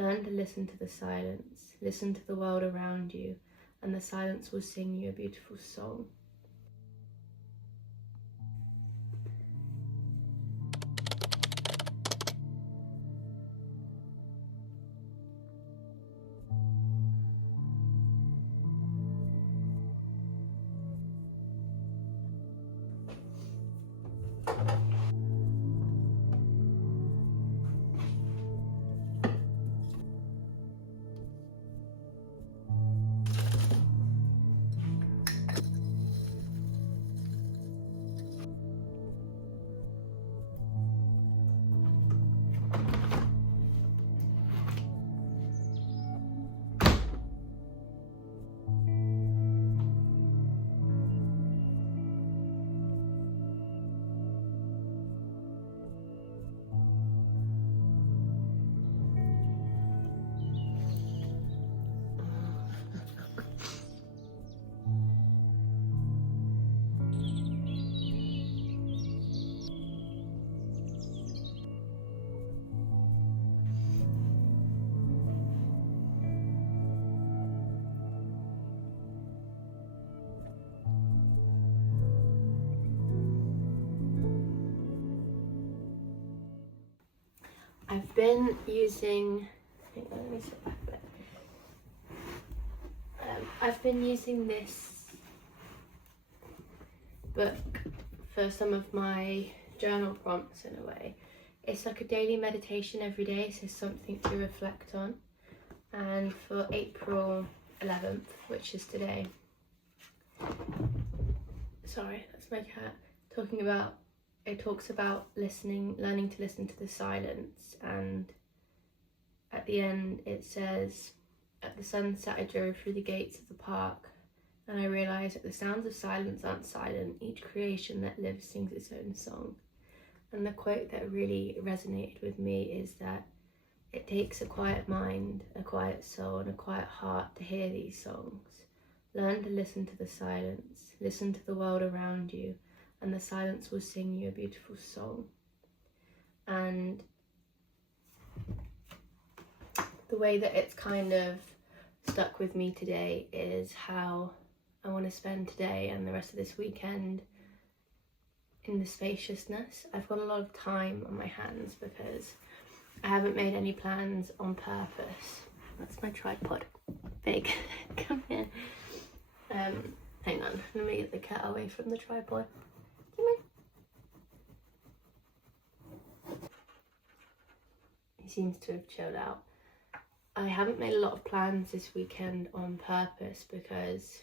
Learn to listen to the silence, listen to the world around you, and the silence will sing you a beautiful song. I've been using, I've been using this book for some of my journal prompts in a way. It's like a daily meditation every day, so something to reflect on. And for April 11th, which is today, sorry, that's my cat, it talks about listening, learning to listen to the silence, and at the end it says, at the sunset I drove through the gates of the park and I realised that the sounds of silence aren't silent, each creation that lives sings its own song. And the quote that really resonated with me is that it takes a quiet mind, a quiet soul and a quiet heart to hear these songs. Learn to listen to the silence, listen to the world around you, and the silence will sing you a beautiful song. And the way that it's kind of stuck with me today is how I want to spend today and the rest of this weekend in the spaciousness. I've got a lot of time on my hands because I haven't made any plans on purpose. That's my tripod. Big. Come here. Hang on, let me get the cat away from the tripod. Come here. He seems to have chilled out. I haven't made a lot of plans this weekend on purpose because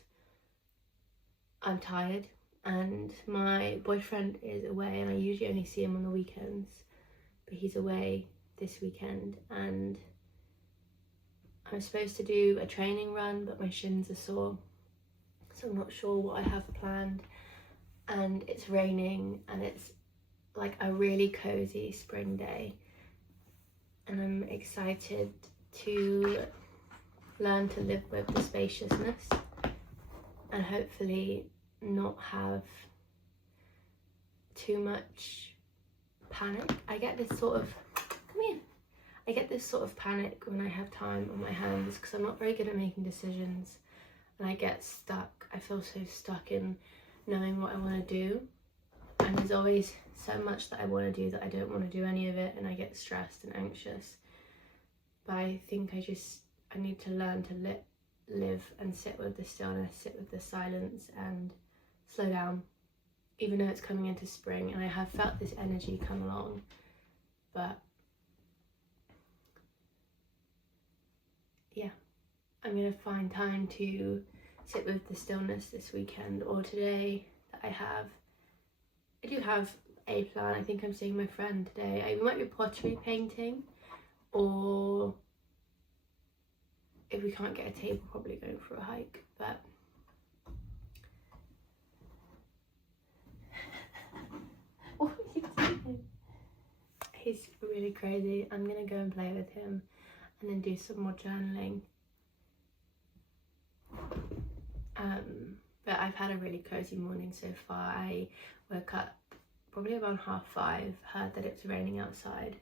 I'm tired and my boyfriend is away and I usually only see him on the weekends, but he's away this weekend and I'm supposed to do a training run, but my shins are sore, so I'm not sure what I have planned. And it's raining and it's like a really cozy spring day and I'm excited to learn to live with the spaciousness and hopefully not have too much panic. I get this sort of, come here, I get this sort of panic when I have time on my hands because I'm not very good at making decisions and I get stuck. I feel so stuck in knowing what I want to do, and there's always so much that I want to do that I don't want to do any of it and I get stressed and anxious. But I think I need to learn to live and sit with the stillness, sit with the silence and slow down, even though it's coming into spring and I have felt this energy come along. But yeah, I'm gonna find time to sit with the stillness this weekend or today that I do have a plan. I think I'm seeing my friend today. We might be pottery painting, or if we can't get a table, probably going for a hike. But what are you doing? He's really crazy. I'm gonna go and play with him and then do some more journaling. But I've had a really cozy morning so far. I woke up probably around 5:30, heard that it's raining outside,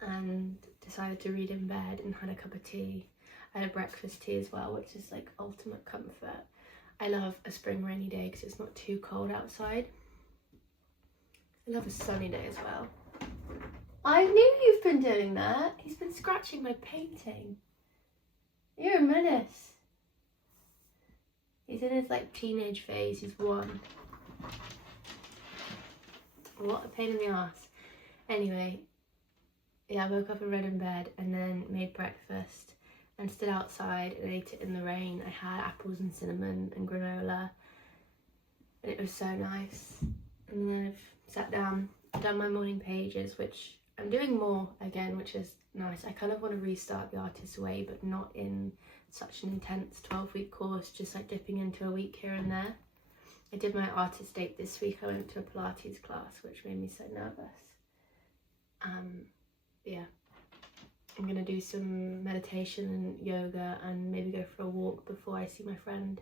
and decided to read in bed and had a cup of tea. I had a breakfast tea as well, which is like ultimate comfort. I love a spring rainy day because it's not too cold outside. I love a sunny day as well. I knew you've been doing that. He's been scratching my painting. You're a menace. He's in his like teenage phase. He's 1. What a pain in the ass. Anyway, yeah, I woke up and read in bed and then made breakfast and stood outside and ate it in the rain. I had apples and cinnamon and granola and it was so nice. And then I've sat down, done my morning pages, which I'm doing more again, which is nice. I kind of want to restart the Artist's Way, but not in such an intense 12-week course, just like dipping into a week here and there. I did my artist date this week. I went to a Pilates class, which made me so nervous. Yeah, I'm gonna do some meditation and yoga and maybe go for a walk before I see my friend.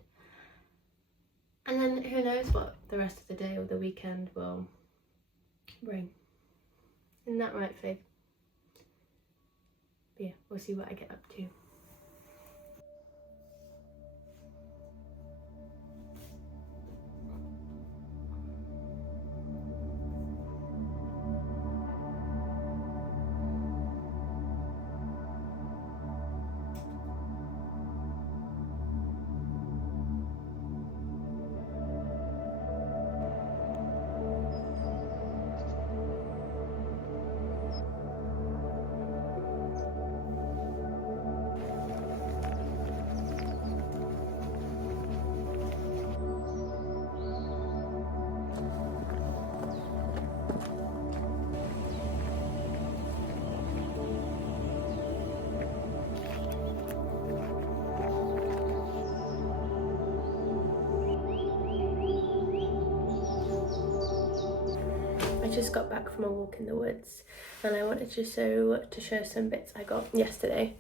And then who knows what the rest of the day or the weekend will bring. Isn't that right, Faith? But yeah, we'll see what I get up to. I just got back from a walk in the woods and I wanted to show some bits I got yesterday.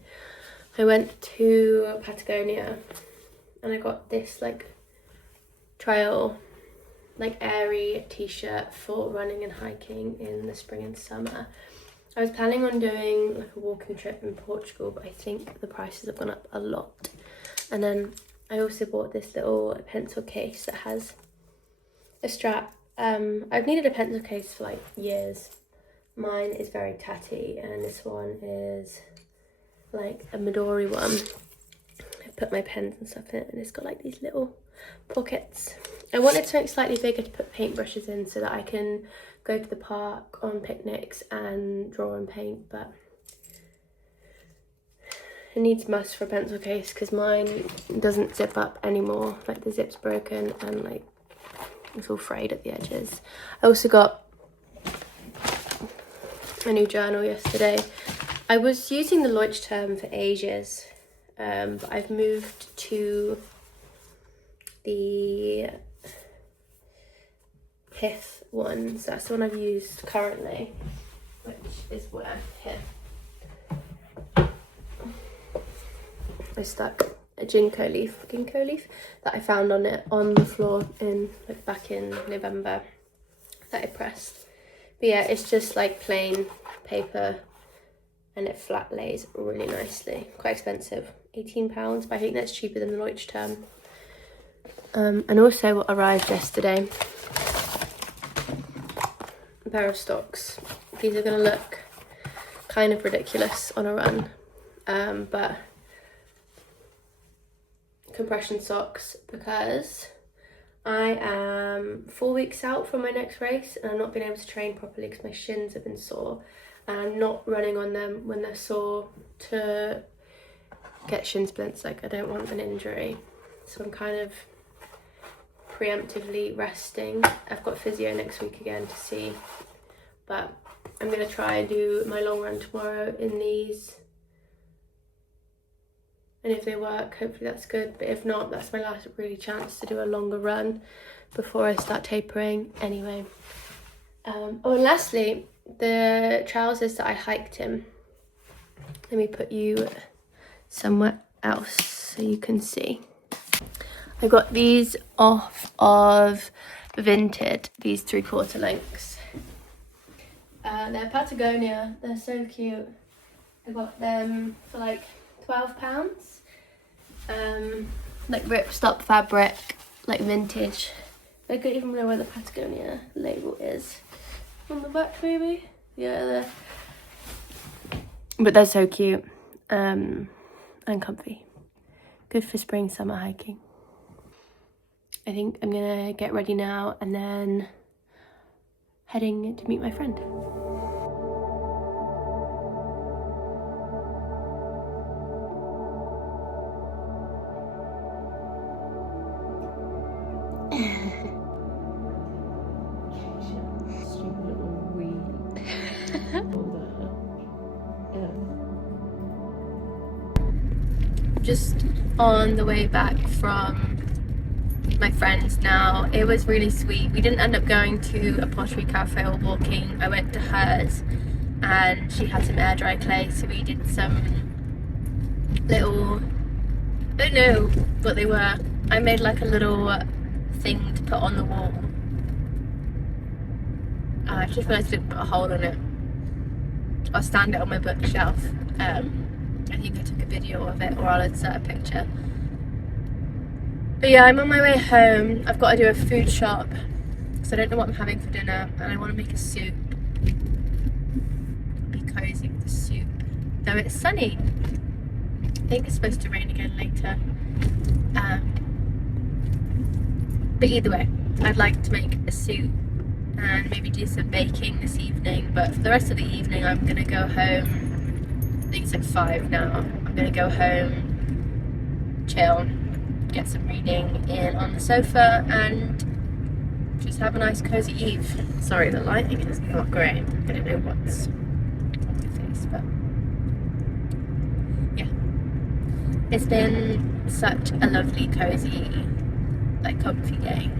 I went to Patagonia and I got this like trail, like airy t-shirt for running and hiking in the spring and summer. I was planning on doing like a walking trip in Portugal, but I think the prices have gone up a lot. And then I also bought this little pencil case that has a strap. I've needed a pencil case for like years. Mine is very tatty and this one is like a Midori one. I put my pens and stuff in it and it's got like these little pockets. I wanted something slightly bigger to put paintbrushes in so that I can go to the park on picnics and draw and paint, but it needs must for a pencil case because mine doesn't zip up anymore. Like the zip's broken and like it's all frayed at the edges. I also got a new journal yesterday. I was using the Leuchtturm for ages, but I've moved to the Pith one. So that's the one I've used currently, which is where here. I stuck a ginkgo leaf that I found on the floor in like back in November that I pressed. But yeah, it's just like plain paper and it flat lays really nicely. Quite expensive, £18, but I think that's cheaper than the Leuchtturm. And also what arrived yesterday, a pair of socks. These are gonna look kind of ridiculous on a run, but compression socks because I am 4 weeks out from my next race and I've not been able to train properly because my shins have been sore and I'm not running on them when they're sore to get shin splints. Like I don't want an injury, so I'm kind of preemptively resting. I've got physio next week again to see, but I'm gonna try and do my long run tomorrow in these. And if they work, hopefully that's good. But if not, that's my last really chance to do a longer run before I start tapering anyway. Oh, and lastly, the trousers that I hiked in. Let me put you somewhere else so you can see. I got these off of Vinted, these 3/4 lengths. They're Patagonia. They're so cute. I got them for like £12. Like ripstop fabric, like vintage. I don't even know where the Patagonia label is. On the back maybe? Yeah, there. But they're so cute. And comfy. Good for spring, summer hiking. I think I'm gonna get ready now and then heading to meet my friend. Just on the way back from my friends now. It was really sweet. We didn't end up going to a pottery cafe or walking. I went to hers and she had some air dry clay, so we did some little, I don't know what they were. I made like a little thing to put on the wall. I just realised I didn't put a hole in it. I'll stand it on my bookshelf. I think I took a video of it, or I'll insert a picture. But yeah, I'm on my way home. I've got to do a food shop because I don't know what I'm having for dinner, and I want to make a soup. Be cozy with the soup. Though it's sunny. I think it's supposed to rain again later. But either way, I'd like to make a soup and maybe do some baking this evening. But for the rest of the evening, I'm going to go home. I think it's like 5 now. I'm gonna go home, chill, get some reading in on the sofa and just have a nice cozy eve. Sorry, the lighting is not great. I don't know what's on my face, but yeah. It's been such a lovely, cozy, like comfy day.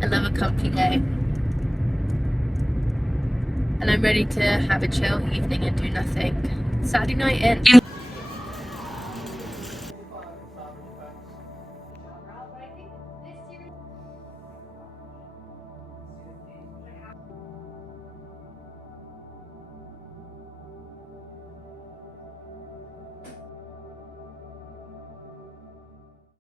I love a comfy day. And I'm ready to have a chill evening and do nothing. Saturday night in.